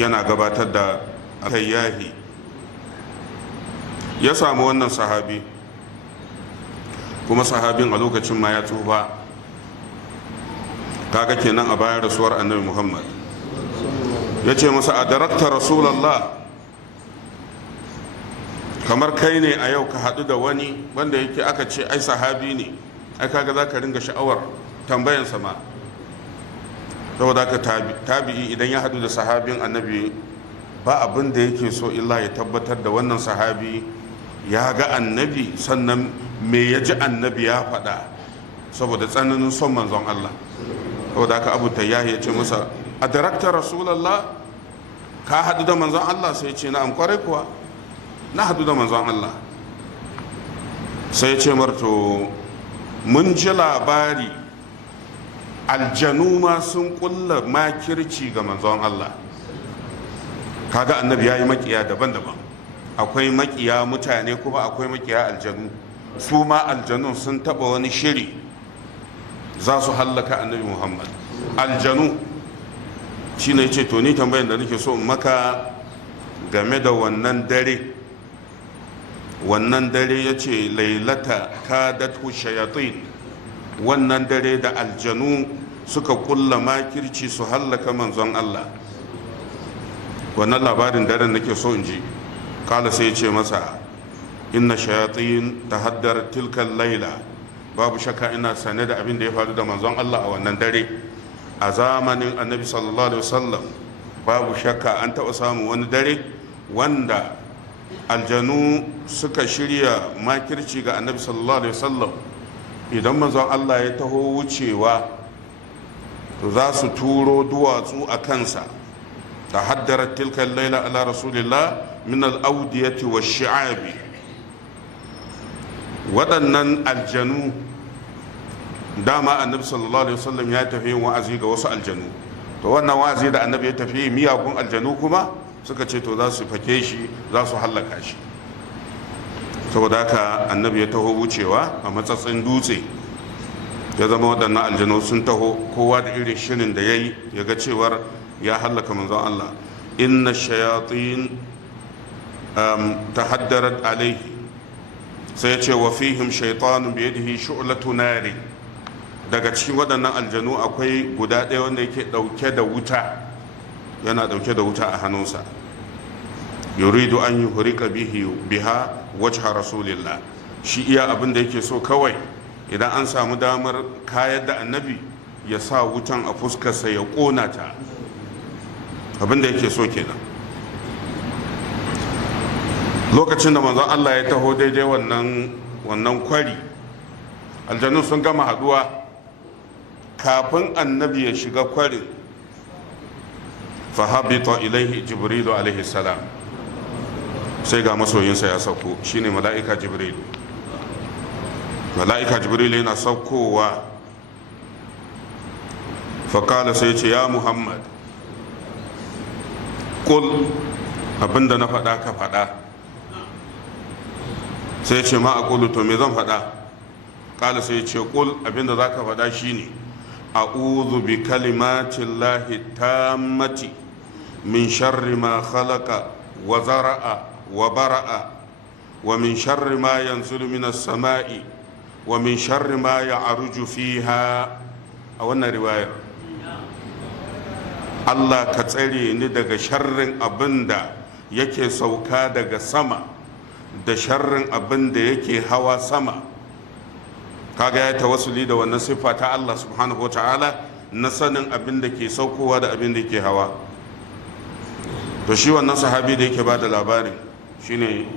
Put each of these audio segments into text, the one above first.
yana gabatar da tayyahi. Ya samu wannan sahabi, kuma sahabin a lokacin ma ya tsufa, kaga kenan a bayan rasuwar annabi Muhammad. Ya ce masa, a darakta rasulallah, kamar kai ne a yau ka haɗu da wani wanda yake aka ce ai sahabi ne, ai kaga za ka ringa sha'awar tambayansa ma. saboda haka tabi'i idan ya haɗu da sahabin annabi ba abin da yake so illa ya tabbatar da wannan sahabi ya ga annabi, sannan me ya ji annabi ya faɗa, saboda tsananin son manzon Allah. saboda haka abu tayyahi ya ce masa, a darakta rasulallah, ka haɗu da manzon Allah? sai ce na'am, kwarai kuwa na haɗu da manzon Allah. sai ce marto, mun ji labari aljanu ma sun kulla makirci ga manzon Allah. kaga annabi ya yi makiya daban-daban, akwai makiya mutane kuma akwai makiya aljanu. su ma aljanun sun taba wani shiri za su hallaka annabi Muhammad. aljanu shi ne ce, to ni tambayin da nake so in maka game da wannan dare ya ce lailata kadatu shayatin, wannan dare da aljanu suka kulla makirci su hallaka manzon Allah. wannan labarin daren nake so in ji. kala sai ya ce masa, inna shayatin tahaddar tilkan laila, babu shakka ina sane da abin da ya faru da manzon Allah a wannan dare a zamanin annabi sallallahu alaihi wasallam. babu shakka an taɓa samun wani dare wanda aljanu suka shirya makirci ga annabi sallallahu alaihi wasallam. idan manzon Allah ya taho wucewa to za su turo duwatsu a kansa. tahaddarat tilka laila ala rasulillah min al-awdiyati wash-shi'abi. waɗannan aljanu, dama annabi sallallahu alaihi wasallam ya tafi wa'azi ga wasu aljanu, to wannan wa'azi da annabi ya tafi, miyagun aljanu kuma suka ce to za su fake shi, za su hallaka shi. saboda haka annabi ya taho wucewa a matsatsin dutse, ya zama waɗannan aljanu sun taho, kowa da irin shirin da ya yi ya ga cewar ya hallaka manzon Allah. inna shayatin tahaddarat alaihi, sai ya ce wa fihim shaitanun biyadihi shu'latu nari. daga cikin waɗannan aljanu akwai guda ɗaya wanda yake ɗauke da wuta, yana ɗauke da wuta a hannunsa. yuridu an yuhrika biha wajha rasulillah. shi iya abin da yake so kawai idan an samu damar kayar da annabi, ya sa wutan a fuskarsa ya ƙona ta. abin da yake so kenan. lokacin da manzon Allah ya taho daidai wannan kwari, aljanun sun gama haduwa. kafin annabi ya shiga kwarin, fahabita ilaihi jibrilu alaihi salam, sai ga masoyinsa ya sauko, shine mala'ika jibrilu. mala'ika jibrilu yana saukowa, fakala sai ce, ya muhammad, kul, abinda na faɗa ka faɗa. sai ce, ma a kulu, to me zan faɗa? kala sai ce, kul, abinda za ka faɗa shine, a'udhu bi kalimatin lahi tammati min sharri ma khalaqa wa zara'a wa bara'a wa min sharri ma yanzilu minas sama'i wa min sharri ma ya'ruju fiha. a wannan riwayar, Allah ka tsare ni daga sharrin abin da yake sauka daga sama da sharrin abin da yake hawa sama. kaga ya tawassuli da wannan siffa ta Allah subhanahu wata'ala na sanin abin da ke saukowa da abin da ke hawa. to shi wannan sahabi da yake ba da labarin shine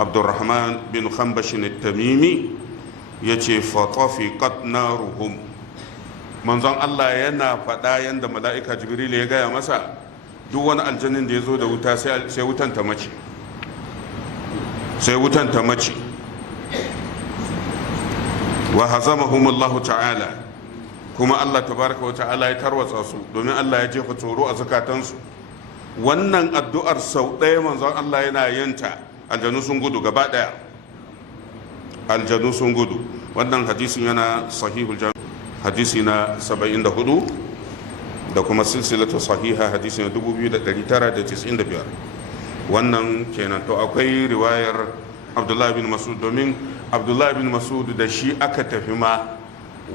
Abdurrahman bin Khambashin at-Tamimi, ya ce fatafiqat naruhum. manzon Allah yana faɗa yanda mala'ika Jibril ya gaya masa, duk wani aljannin da ya zo da wuta sai wutan ta mace, sai wutan ta mace. wa hazamahum Allah ta'ala, kuma Allah tabaraka wa ta'ala ya tarwatsa su, domin Allah ya jefa tsoro a zakatansu. wannan addu'ar sau ɗaya manzon Allah yana yanta, aljanu sun gudu gaba ɗaya, aljanu sun gudu. wannan hadisin yana sahihul jami', hadisi na 74, da kuma silsilatu sahiha hadisi na 2995. wannan kenan. To akwai riwayar abdullahi bin masud, domin abdullahi bin masud da shi aka tafi ma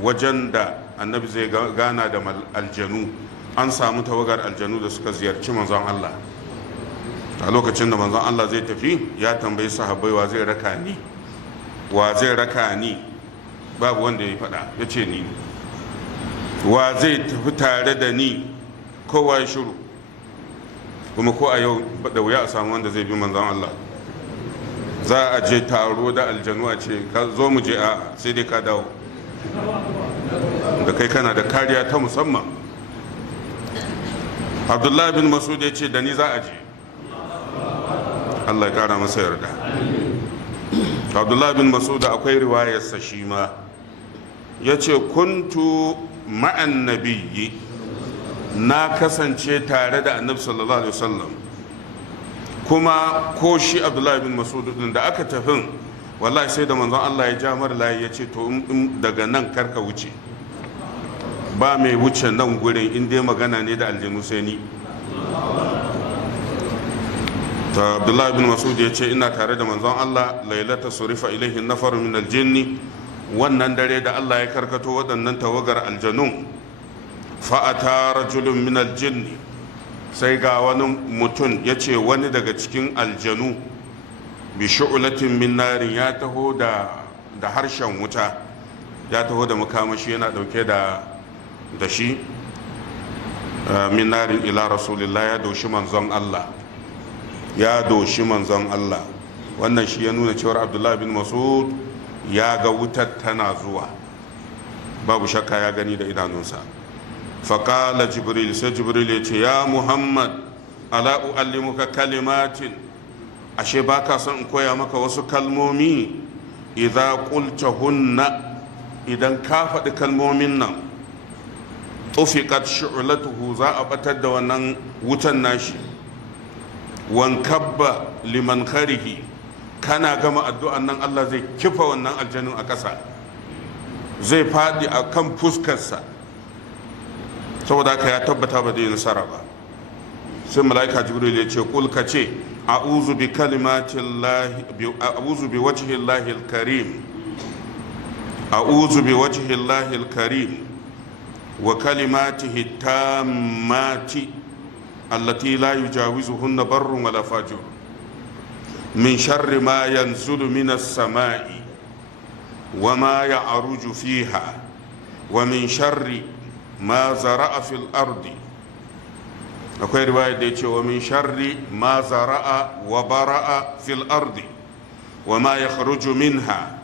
wajen da annabi zai gana da aljanu. An samu tawagar aljanu da suka ziyarci manzon Allah. A lokacin da manzon Allah zai tafi ya tambayi sahabbai wa zai raka ni, wa zai raka ni. Babu wanda ya faɗa, ya ce ni. Wa zai tafi tare da ni, kowa ya shiru. Kuma ko a yau da wuya a samu wanda zai bi manzon Allah. Za a je taro da aljanu a ce ka zo mu je, a sai dai ka dawo da kai kana da kariya ta musamman. Abdullahi bin Masud ya ce da ni za a je. Allah ya kara masa yarda. Abdullahi bin Masud akwai riwayarsa shi ma, ya ce kuntu ma'an nabiyyi, na kasance tare da annabi sallallahu alaihi wasallam. Kuma ko shi Abdullahi bin Masud din da aka tafin, wallahi sai da manzon Allah ya ja mara layi ya ce to in daga nan karka wuce, ba mai wuce nan gurin in dai magana ne da aljanu sai ni. ta Abdullahi bin Masud ya ce ina tare da manzon Allah lailata surifa ilaihi nafar min aljinni, wannan dare da Allah ya karkato waɗannan tawagar aljanun. Fa'ata rajulun min aljinni, sai ga wani mutum ya ce wani daga cikin aljanu bi shu'latin min narin, ya taho da harshen wuta, ya taho da makamashi yana dauke da shi min narin ila rasulillah, ya doshi manzon Allah, ya doshi manzon Allah. wannan shi ya nuna cewar Abdullah bin Masud ya ga wutar tana zuwa, babu shakka ya gani da idanunsa. faƙala jibril, sai jibril ya ce ya muhammad ala u'allimuka kalimatin, ashe ba ka son in koya maka wasu kalmomi, idza qultahunna, idan ka faɗi kalmomin nan, tufiqat shu'latuhu, za a batar da wannan wutan nashi, wankabba liman kharihi, kana gama addu'an nan Allah zai kifa wannan aljanun a ƙasa, zai faɗi a kan fuskarsa, saboda haka ya tabbata ba zai nasara ba. sai mala'ika jibril ya ce kul ka ce a'udhu bi wajhi llahi al-karim, a'udhu bi wajhi llahi al-karim wa kalimatihi tammati allati la yujawizuhunna barrun wala fajir, min sharri ma yanzulu min as-sama'i wa ma ya'ruju fiha, wa min sharri ma zara'a fil ardi. akwai riwaya da ya ce wa min sharri ma zara'a wa bara'a fil ardi wa ma yakhruju minha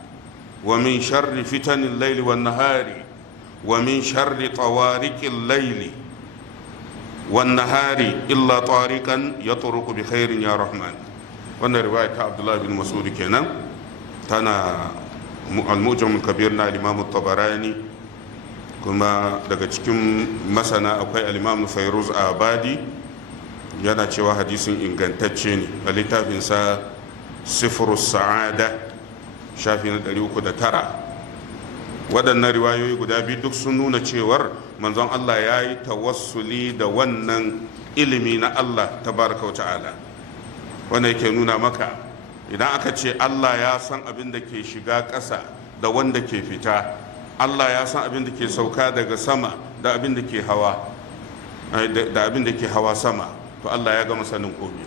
wa min sharri fitanil layli wan nahari wa min sharri tawariqil layli wan nahari illa tariqan yatruqu bi khairin ya rahman. wannan riwaya ta Abdullah bin Mas'ud kenan, tana al-Mu'jam al-Kabir na Imam at-Tabarani. kuma daga cikin masana akwai al-Imam Fairuz Abadi, yana cewa hadisin ingantacce ne a littafinsa Sifrus Sa'ada shafi na 309. waɗannan riwayoyi guda biyu duk sun nuna cewar manzon Allah ya yi tawassuli da wannan ilimi na Allah tabaraka wa ta'ala. wanda yake nuna maka idan aka ce Allah ya san abin da ke shiga ƙasa da wanda ke fita, Allah ya san abin da ke sauka daga sama da abin da ke hawa sama, to Allah ya gama sanin komai.